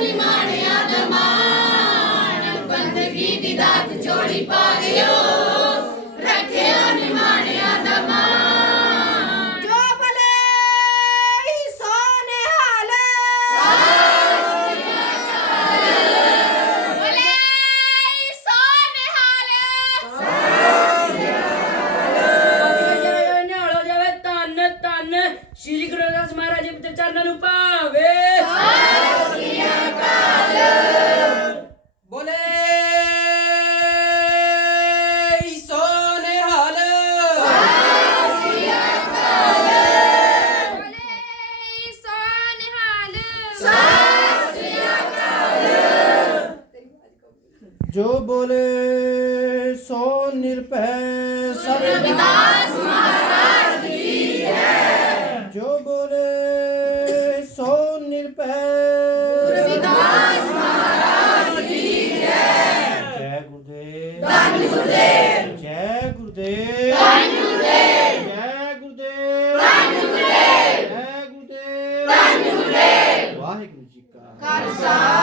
ਨਿਮਾਣਿਆ ਦਮਾਨ ਬੰਦਗੀ ਦੀ ਦਾਤ ਜੋੜੀ ਪਾ ਗਿਓ ਰੱਖਿਆ ਨਿਮਾਣਿਆ ਦਮਾਨ ਜੋ ਭਲੇ ਹੀ ਸੋਨੇ ਹਾਲ। ਭਲੇ ਸੋਨਿਹਾਲ ਨਿਹਾਲ ਹੋ ਜਾਵੇ ਧੰਨ ਧੰਨ। ਸ਼੍ਰੀ ਗੁਰੂ ਰਵਿਦਾਸ ਮਹਾਰਾਜ ਜੀ ਦੇ ਚਰਨਾਂ ਨੂੰ ਭਾਵੇ ਜੋ ਬੋਲੇ ਸੋ ਨਿਰਭੈ ਸਭ ਰਵਿਦਾਸ ਮਹਾਰਾਜ ਕੀ ਹੈ। ਜੋ ਬੋਲੇ ਸੋ ਨਿਰਭੈ ਰਵਿਦਾਸ ਮਹਾਰਾਜ ਕੀ ਜੈ ਗੁਰਦੇਵ। ਧੰਨ ਗੁਰਦੇਵ। ਜੈ ਗੁਰਦੇਵ। ਧੰਨ ਗੁਰਦੇਵ। ਜੈ ਗੁਰਦੇਵ। ਧੰਨ ਗੁਰਦੇਵ। ਜੈ ਗੁਰਦੇਵ। ਧੰਨ ਗੁਰਦੇਵ। ਵਾਹਿਗੁਰੂ ਜੀ ਕਾ ਖਾਲਸਾ।